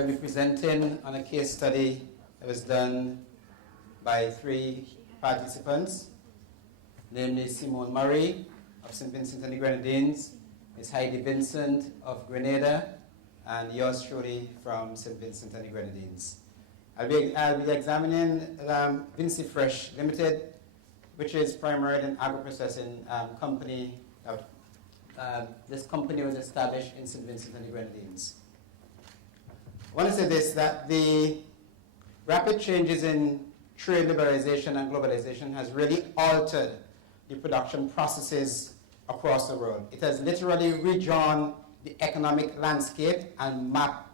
I'll be presenting on a case study that was done by 3 participants, namely Simone Murray of St. Vincent and the Grenadines, Ms. Heidi Vincent of Grenada, and yours truly from St. Vincent and the Grenadines. I'll be examining VincyFresh Limited, which is primarily an agro-processing company. This company was established in St. Vincent and the Grenadines. I want to say this, that the rapid changes in trade liberalization and globalization has really altered the production processes across the world. It has literally redrawn the economic landscape and map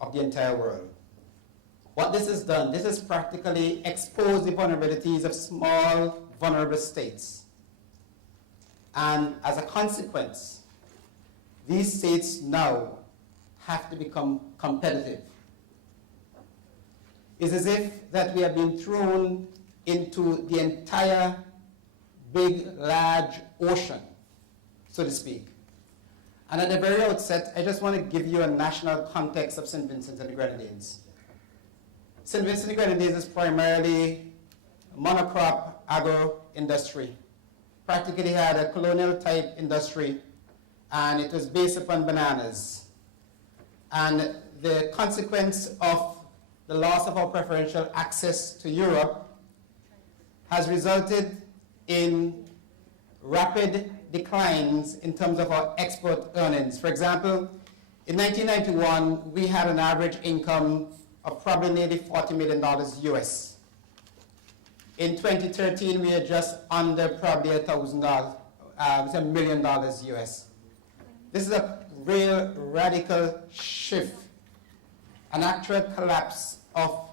of the entire world. What this has done, this has practically exposed the vulnerabilities of small, vulnerable states. And as a consequence, these states now have to become competitive. It's as if that we have been thrown into the entire big, large ocean, so to speak. And at the very outset, I just want to give you a national context of St. Vincent and the Grenadines. St. Vincent and the Grenadines is primarily a monocrop agro-industry. Practically had a colonial-type industry, and it was based upon bananas. And the consequence of the loss of our preferential access to Europe has resulted in rapid declines in terms of our export earnings. For example, in 1991, we had an average income of probably nearly $40 million US. In 2013, we are just under probably $1 million US. This is a real radical shift, an actual collapse of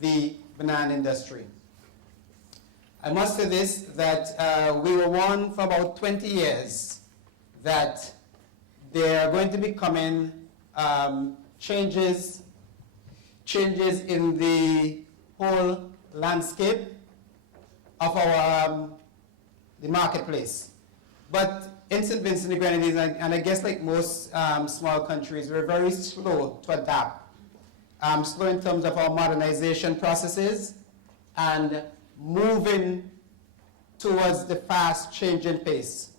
the banana industry. I must say this, that we were warned for about 20 years that there are going to be coming changes in the whole landscape of our the marketplace. But in St. Vincent and the Grenadines, and I guess like most small countries, we're very slow to adapt. Slow in terms of our modernization processes and moving towards the fast changing pace.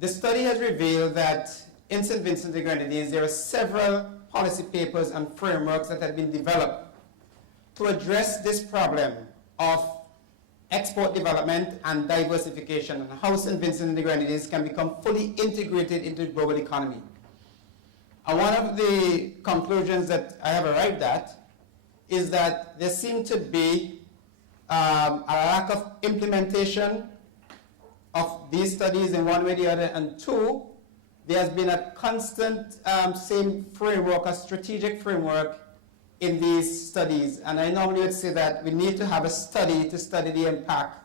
The study has revealed that in St. Vincent and the Grenadines, there are several policy papers and frameworks that have been developed to address this problem of export development and diversification, and how St. Vincent and the Grenadines can become fully integrated into the global economy. And one of the conclusions that I have arrived at is that there seems to be a lack of implementation of these studies in one way or the other, and two, there has been a constant same framework, a strategic framework in these studies. And I normally would say that we need to have a study to study the impact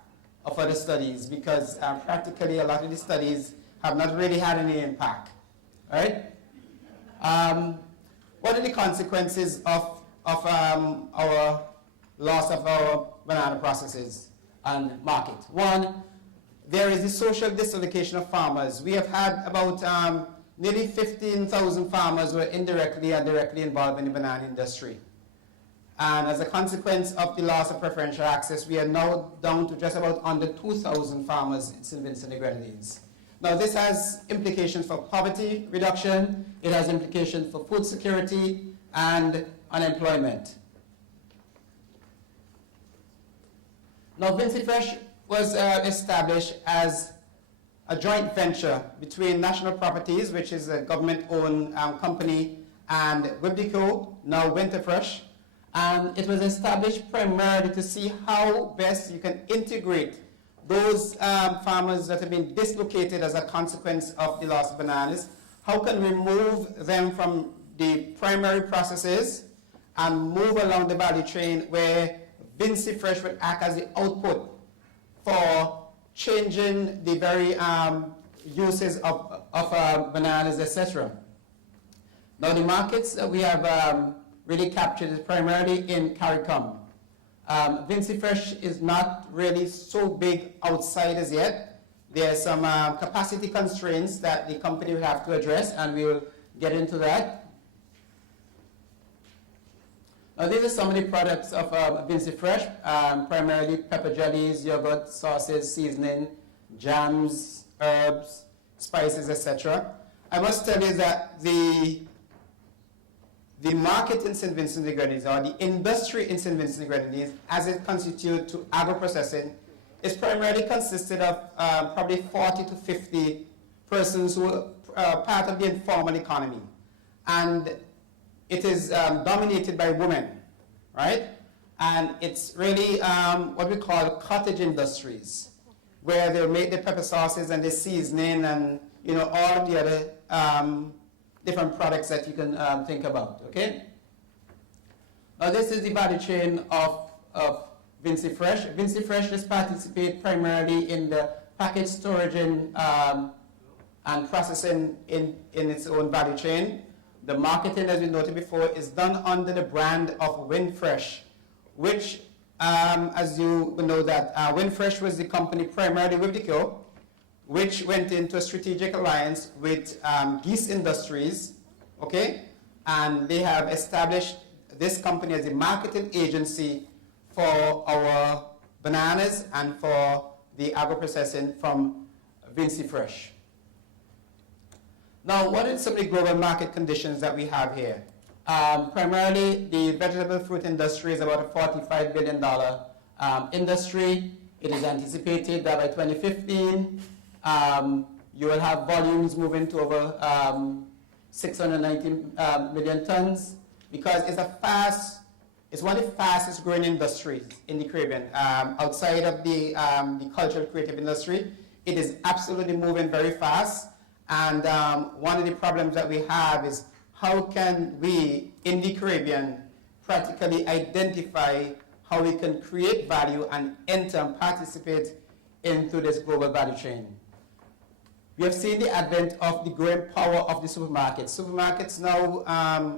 of other studies, because practically a lot of the studies have not really had any impact, right? What are the consequences of our loss of our banana processes and market? One, there is the social dislocation of farmers. We have had about nearly 15,000 farmers who are indirectly and directly involved in the banana industry. And as a consequence of the loss of preferential access, we are now down to just about under 2,000 farmers in St. Vincent and the Grenadines. Now, this has implications for poverty reduction, it has implications for food security and unemployment. Now, VincyFresh was established as a joint venture between National Properties, which is a government-owned company, and Wibdeco, now VincyFresh. And it was established primarily to see how best you can integrate those farmers that have been dislocated as a consequence of the loss of bananas. How can we move them from the primary processes and move along the value chain where VincyFresh would act as the output for changing the very uses of bananas, etc. Now, the markets that we have really captured is primarily in CARICOM. VincyFresh is not really so big outside as yet. There are some capacity constraints that the company will have to address, and we will get into that. Now, these are some of the products of VincyFresh, primarily pepper jellies, yogurt, sauces, seasoning, jams, herbs, spices, etc. I must tell you that the market in St. Vincent and the Grenadines, or the industry in St. Vincent and the Grenadines, as it constitutes to agro-processing, is primarily consisted of probably 40 to 50 persons who are part of the informal economy. And it is dominated by women, right? And it's really what we call cottage industries, where they make the pepper sauces and the seasoning and all of the other different products that you can think about, okay? Now this is the value chain of VincyFresh. VincyFresh just participates primarily in the package storage and processing in its own value chain. The marketing, as we noted before, is done under the brand of VincyFresh, which, as you know that VincyFresh was the company primarily with the cure, which went into a strategic alliance with Geese Industries, okay? And they have established this company as a marketing agency for our bananas and for the agro-processing from VincyFresh. Now, what are some of the global market conditions that we have here? Primarily, the vegetable fruit industry is about a $45 billion industry. It is anticipated that by 2015, you will have volumes moving to over 690 million tons, because it's one of the fastest growing industries in the Caribbean. Outside of the cultural creative industry, it is absolutely moving very fast. And one of the problems that we have is how can we, in the Caribbean, practically identify how we can create value and enter and participate into this global value chain. We have seen the advent of the growing power of the supermarkets. Supermarkets now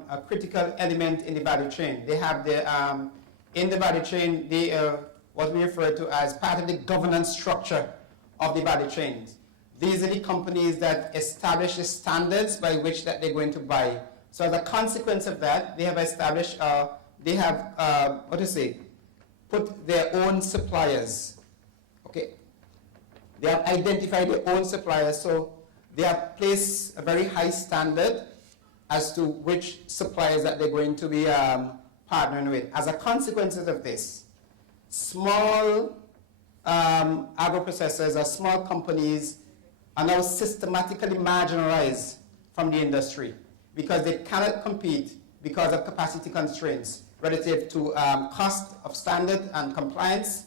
a critical element in the value chain. They have in the value chain, they are what we refer to as part of the governance structure of the value chains. These are the companies that establish the standards by which that they're going to buy. So as a consequence of that, they have established, put their own suppliers, okay? They have identified their own suppliers, so they have placed a very high standard as to which suppliers that they're going to be partnering with. As a consequence of this, small agro-processors or small companies are now systematically marginalized from the industry because they cannot compete because of capacity constraints relative to cost of standard and compliance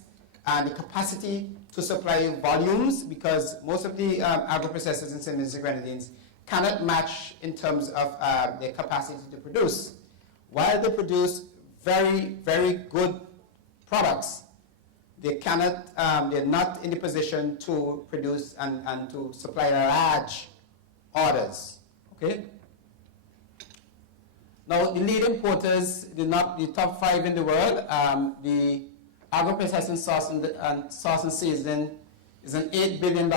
and the capacity to supply volumes, because most of the agro-processors in St. Vincent and Grenadines cannot match in terms of their capacity to produce. While they produce very, very good products, they cannot, they're not in the position to produce and to supply large orders, okay? Now, the lead importers, the top 5 in the world, the agro-processing sauce and seasoning is an $8 billion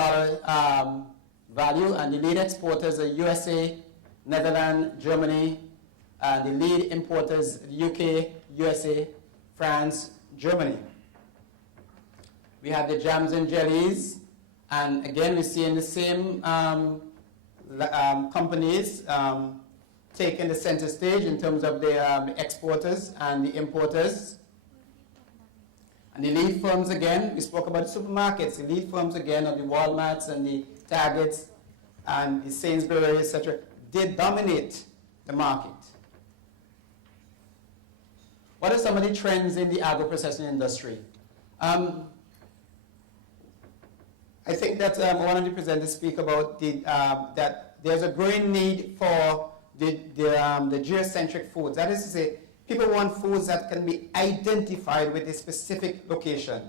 value, and the lead exporters are USA, Netherlands, Germany, and the lead importers, the UK, USA, France, Germany. We have the jams and jellies, and again, we're seeing the same companies taking the center stage in terms of the exporters and the importers. And the lead firms again, we spoke about the supermarkets, the lead firms again are the Walmarts and the Targets and the Sainsbury's, etc. They dominate the market. What are some of the trends in the agro-processing industry? I think that one of the presenters speak about that there's a growing need for the geocentric foods. That is to say, people want foods that can be identified with a specific location.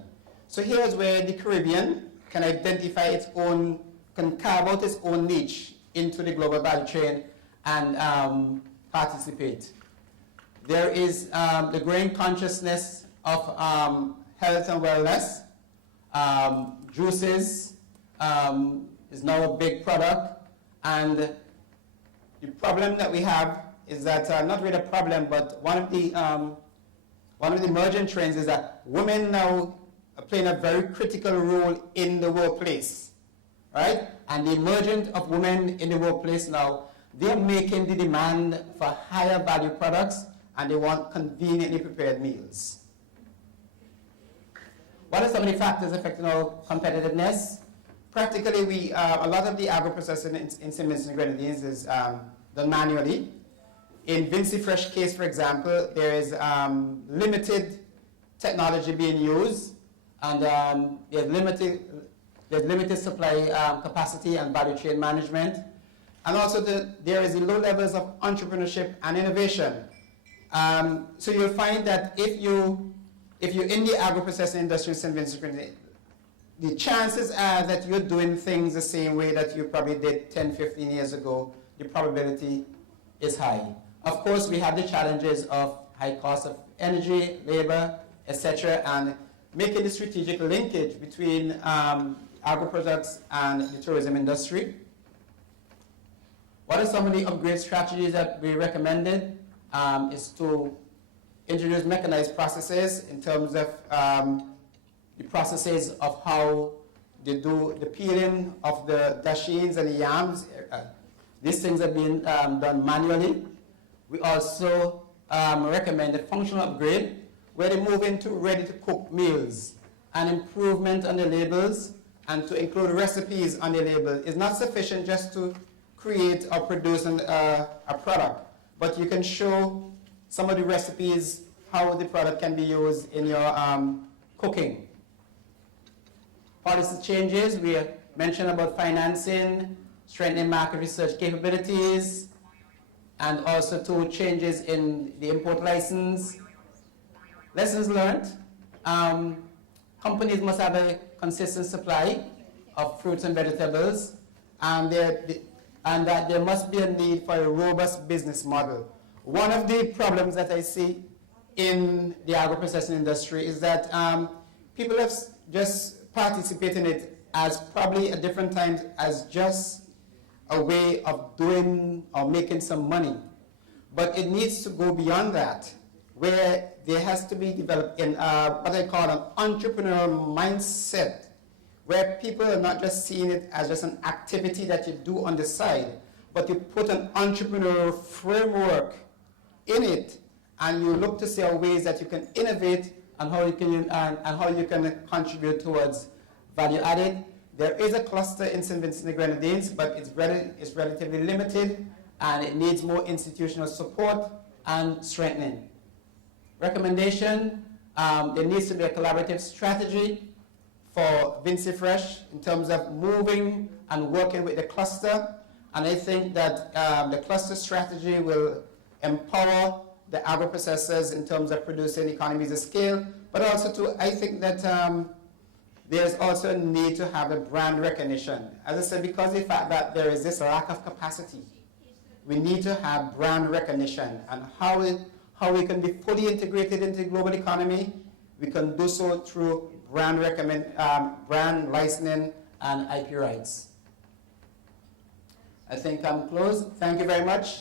So here's where the Caribbean can identify its own, can carve out its own niche into the global value chain and participate. There is the growing consciousness of health and wellness. Juices is now a big product, and the the problem that we have is that, not really a problem, but one of the emerging trends is that women now are playing a very critical role in the workplace, right? And the emergence of women in the workplace now, they're making the demand for higher value products, and they want conveniently prepared meals. What are some of the factors affecting our competitiveness? Practically, a lot of the agro-processing in St. Vincent and Grenadines is done manually. In VincyFresh case, for example, there is limited technology being used, and there's limited supply capacity and value chain management. And also there is low levels of entrepreneurship and innovation. So you'll find that if you're in the agro-processing industry in St. Vincent and Grenadines, the chances are that you're doing things the same way that you probably did 10, 15 years ago. The probability is high. Of course, we have the challenges of high cost of energy, labor, etc., and making the strategic linkage between agro-products and the tourism industry. What are some of the upgrade strategies that we recommended? Is to introduce mechanized processes in terms of the processes of how they do the peeling of the dashins and the yams. These things are being done manually. We also recommend a functional upgrade where they move into ready-to-cook meals, and improvement on the labels, and to include recipes on the label. It's not sufficient just to create or produce a product, but you can show some of the recipes, how the product can be used in your cooking. Policy changes, we mentioned about financing, strengthening market research capabilities, and also two changes in the import license. Lessons learned, companies must have a consistent supply of fruits and vegetables, and that there must be a need for a robust business model. One of the problems that I see in the agro-processing industry is that people have just participate in it as probably at different times as just a way of doing or making some money. But it needs to go beyond that, where there has to be developed in what I call an entrepreneurial mindset, where people are not just seeing it as just an activity that you do on the side, but you put an entrepreneurial framework in it, and you look to see ways that you can innovate and how you can contribute towards value added. There is a cluster in St. Vincent and Grenadines, but it's relatively limited, and it needs more institutional support and strengthening. Recommendation, there needs to be a collaborative strategy for VincyFresh in terms of moving and working with the cluster, and I think that the cluster strategy will empower the agro-processors in terms of producing economies of scale, but also I think that there's also a need to have a brand recognition. As I said, because of the fact that there is this lack of capacity, we need to have brand recognition, and how we can be fully integrated into the global economy. We can do so through brand licensing and IP rights. I think I'm closed. Thank you very much.